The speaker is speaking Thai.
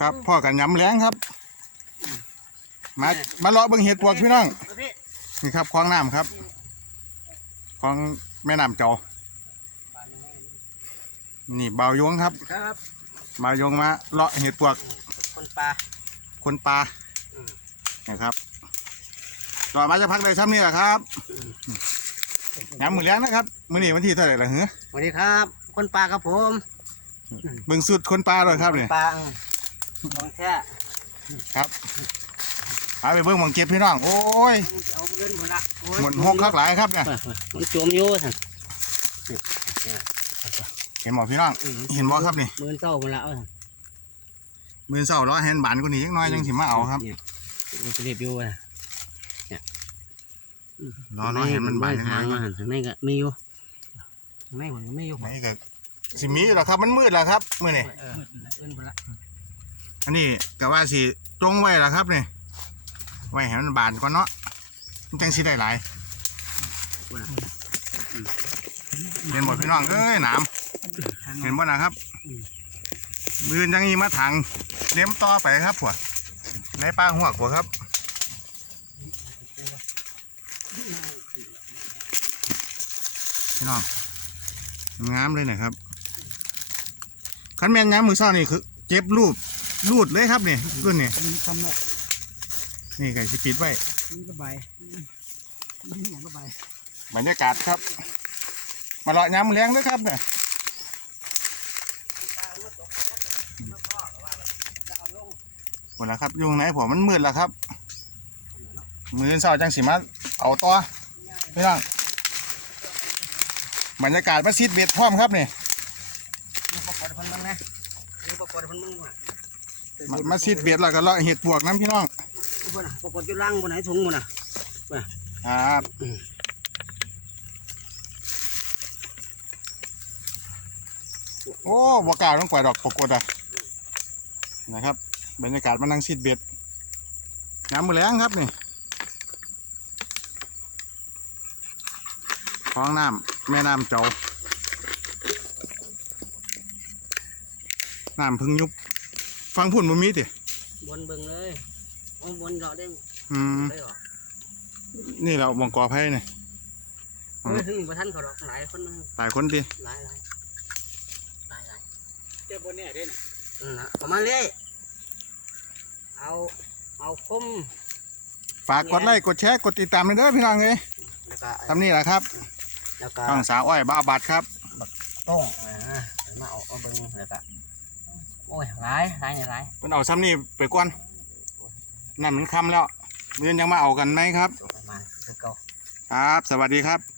ครับพ่อกันย้ำแรงครับ มามาเลาะเบิ่งเห็ดปวกพี่น้องนี่ครับคลองน้ำครับคลองแม่น้ำเจอนี่เบายวงครับครับเบาวยงมาเลาะเห็ดปวก คนปลาคนปลาอืมนะครับต่อมาจะพักได้ซ้ำนี่แหละครับย้ำมือแรงนะครับมื้อนี้วันที่เท่าไหร่ละเหรอสวัสดีครับ คนปลาครับผมเบิ่งสุดคนปลาเลยครับเนี่ยปลา ของแท้ครับพาไปเบิ่งหมองเก็บพี่น้อง โอ้ยเอาเงินหมดละโอ้ยหมดหกคักหลายครับเนี่ยมันจมอยู่ท่านเห็นหมอพี่น้อง เห็นบ่ครับนี่หมื่นเจ้าหมดละเอาท่านมือเศร้าร้อยแฮนบานกูนี่ยังน้อยยังสิมาเอาครับนี่มันจะเรียบอยู่นะรอน้อยเห็นมันบานยังหางน้มาอยหันข้างในก็มีอยู่ข้างในมันก็มีอยู่ไหนก็สิมีอยู่หรอครับ มันมืดแล้วครับมื้อนี้เออเอิ้นหมดละ อันนี้ก็ว่าสิจงไว้ล้วครับเนี่ยไว้ให้มันบานก่อนเนาะมันจังสิได้หลายเห็นหมดพี่น้องเอ้ยหนามเห็นบ่นะครับมือจังนี้มาถังเลี้ยมต่อไปครับพวในปลาหัวกพวครับพี่น้องงามเลยนะครับคันแมนย้ำมือเศร้านี่คือ เจ็บรูป รูดเลยครับนี่รุ่นนี่ทำละนี่ไก่สิปิดไว้นี่ก็ใบนี่ก็ใบบรรยากาศครับ มาเลาะย้ำแรงเลยครับเนี่ยหมดแล้วครับอยุงไหนผมมันมืดแล้วครับมือเศร้าจังสิมาเอาตัวพี่น้องบรรยากาศมาซิดเบ็ดพร้อมครับนี่นี่ปรากฏเพันมึงนะนี่ปรากฏเพันมึงว่ะ มามาซิดเบ็ดแล้วก็เลาะเห็ดปวกน้ำพี่น้องพวกน่ะปรากฏอยู่ล่างบนไหนถุงบนน่ะครับโอ้บกล้าต้องปล่อยดอกปกดอะนะครับ บรรยากาศมานั่งซิดเบ็ดน้ำมือแรงครับนี่คลองน้ำแม่น้ำเจ้าน้ำพึ่งยุบ ฟังพุ่นบ่มีติบนเบิ่งเลยเอาบนเราได้อืมได้หรอนี่เราบองกอไผ่เนี่ยเฮ้ยถึงประทันเขาดอกหลายคนมาหลายคนติหลายหลายหลายหลายเจ้าบนเนี่ยเด่นอืมนะเอามาเลยเอาเอาคมฝากกดไลค์กดแชร์กดติดตามเลยเด้อพี่น้องเลยแล้วก็ทำนี่แหละครับแล้วก็ต้องสาวอ้อยบ้าวบัดครับต้งอ่ามาเอาเอาเบิ่งแล้วก็โอ้ยหลายหลายเนี่ยหลายเพิ่นเอาซ้ำนี่ไปก่อนนั่นมันคำแล้วเมื่อนยังมาเอากันไหมครับ ประมาณคือเก่า ครับ สวัสดีครับอื